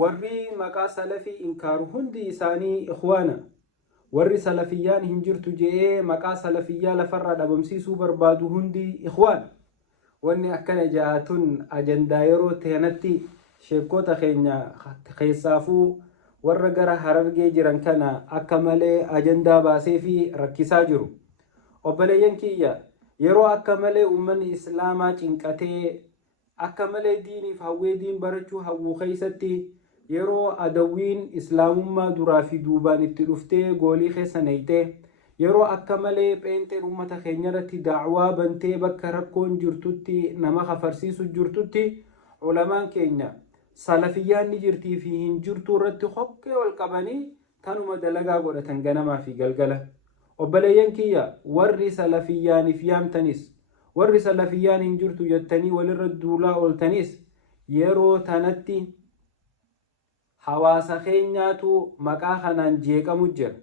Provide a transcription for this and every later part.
warri maqaa salafii inkaaru hundi isaanii ikhwaana. warri salafiyyaan hin jirtu je'ee maqaa salafiyyaa lafarraa dhabamsiisuu barbaadu hundi ikhwaana. wanni akkana ja'atun ajandaa yeroo teenatti sheekota keenya keessaafuu warra gara Harargee jiran kana akka malee ajandaa baasee fi rakkisaa jiru. obboleeyyan kiyya yeroo akka malee ummanni islaamaa cinqatee akka malee diiniif hawwee diin barachuu hawwuu keessatti yeroo adawwiin islaamummaa duraa fi duubaan itti dhuftee goolii keessa neeytee yeroo akka malee pheenxeen ummata keenya irratti da'waa bantee bakka rakkoon jirtutti nama hafarsiisu jirtutti ulamaan keenya salafiyyaan ni jirtii fi hin jirtuu irratti hokkee ol qabanii tanuma dalagaa godhatan ganamaa fi galgala. obboleeyyan kiyya warri salafiyyaaniif yaamtanis warri salafiyyaan hin jirtu jettanii walirra duulaa ooltanis yeroo tanatti hawaasa keenyaatu maqaa kanaan jeeqamu jira.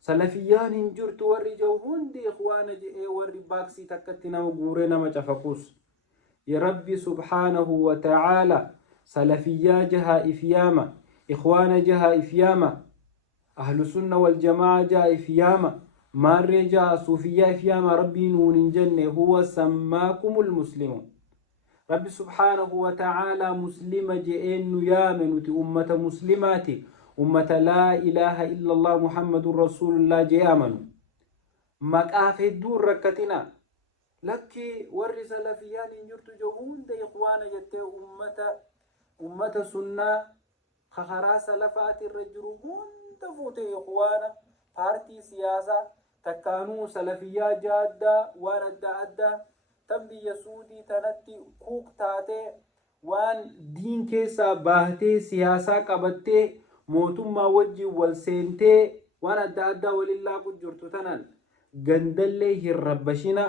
salafiyyaan hin jirtu warri jiru hundi ikhwaana jedhee warri baaksii takkatti nama guuree nama cafaquus. ya rabbi subhaanahu wa ta'aala salafiyyaa jahaa ifyaama, ikhwaana jahaa ifyaama, ahlu sunna wal jamaa jahaa ifyaama, maarree jahaa suufiyyaa ifyaama. rabbii nuun hin jenne huwa sammaakumul muslimuun. rabbi subhaanahu wa ta'aala muslima je'eennu yaame nuti ummata muslimaati. ummata laa ilaaha illallah muhammadun rasuulullah jee amanu. maqaaf hedduun rakkatina. lakki warri salafiyyaan hin jirtu jiru hunda ikhwaana jettee ummata sunnaa karaa salafaati irra jiru hunda fuute ikhwaana paartii siyaasaa takkaanuu salafiyyaa jaaddaa waan adda addaa tan biyya suudii tanatti kuuk taatee waan diin keessaa baatee siyaasaa qabattee mootummaa wajjiin wal seentee waan adda addaa waliin laaqu jirtu tanan gandallee hin rabbashina.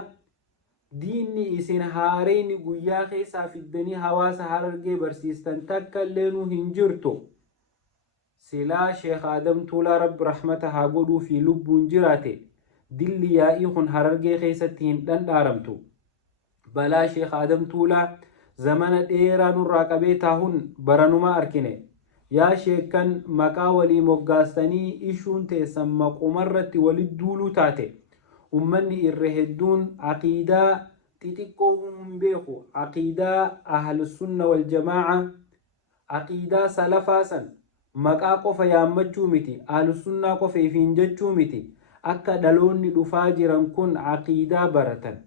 diinni isin haareeni guyyaa keessaa fiddanii hawaasa Harargee barsiistan takka illeenuu hin jirtu. silaa sheekh Adam Tuulaa rabbi rahmata haa godhuu fi lubbuun jiraate dilli yaa'ii kun Harargee keessatti hin dhandhaaramtu. balaa sheekh Adam Tuulaa zamana dheeraa nurraa qabee taahun baranumaa arkine. yaa sheekan maqaa walii moggaastanii ishuun teessan maqumarratti walit duuluu taate. ummanni irra hedduun aqiidaa xixiqqoo hin beeku. aqiidaa ahlusunna wal jamaa'a aqiidaa salafaasan maqaa qofa yaammachuu miti, ahlusunnaa qofa ifiin jechuu miti. akka dhaloonni dhufaa jiran kun aqiidaa baratan,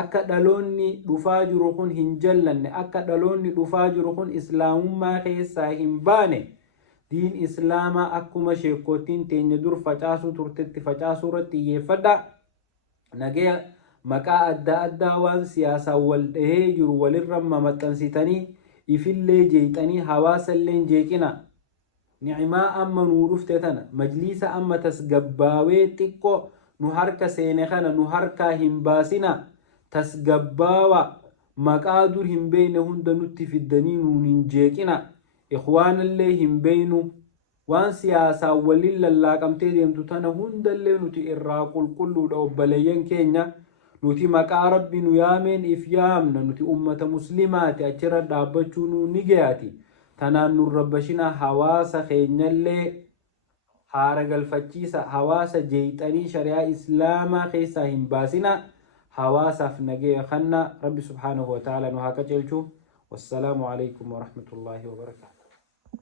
akka dhaloonni dhufaa jiru kun hin jallanne, akka dhaloonni dhufaa jiru kun islaamummaa keessaa hin baane diin islaamaa akkuma sheekottiin teenya dur facaasuu turtetti facaasuu irratti xiyyeeffadha. nagaya maqaa adda addaa waan siyaasaan wal dhahee jiru walirra maxxansitanii ifillee jeeqanii hawaasallee jeeqina. ni'imaa amma nuu dhufte tana majliisa amma tasgabbaawee xiqqoo nu harka seene kana nu harkaa hin baasina. tasgabbaawa maqaa dur hin beeyne hunda nutti fiddanii nuun hin jeeqina. ikhwaanallee hin beeynu waan siyaasaan waliin lallaaqamtee deemtu tana hundallee nuti irraa qulqulluudha. obboleeyyan keenya nuti maqaa rabbi nu yaameen if yaamna. nuti ummata muslimaati achirra dhaabbachuu nu ni gayaati. tanaan nun rabbashina. hawaasa keenyallee haara galfachiisa. hawaasa jeeyxanii shari'aa islaamaa keessaa hin baasina. hawaasaaf nagaya kanna. rabbi subhaanahu wa ta'ala nu haa qajeelchu. wassalaamu alaykum wa rahmatullaahi wa barakaatuh.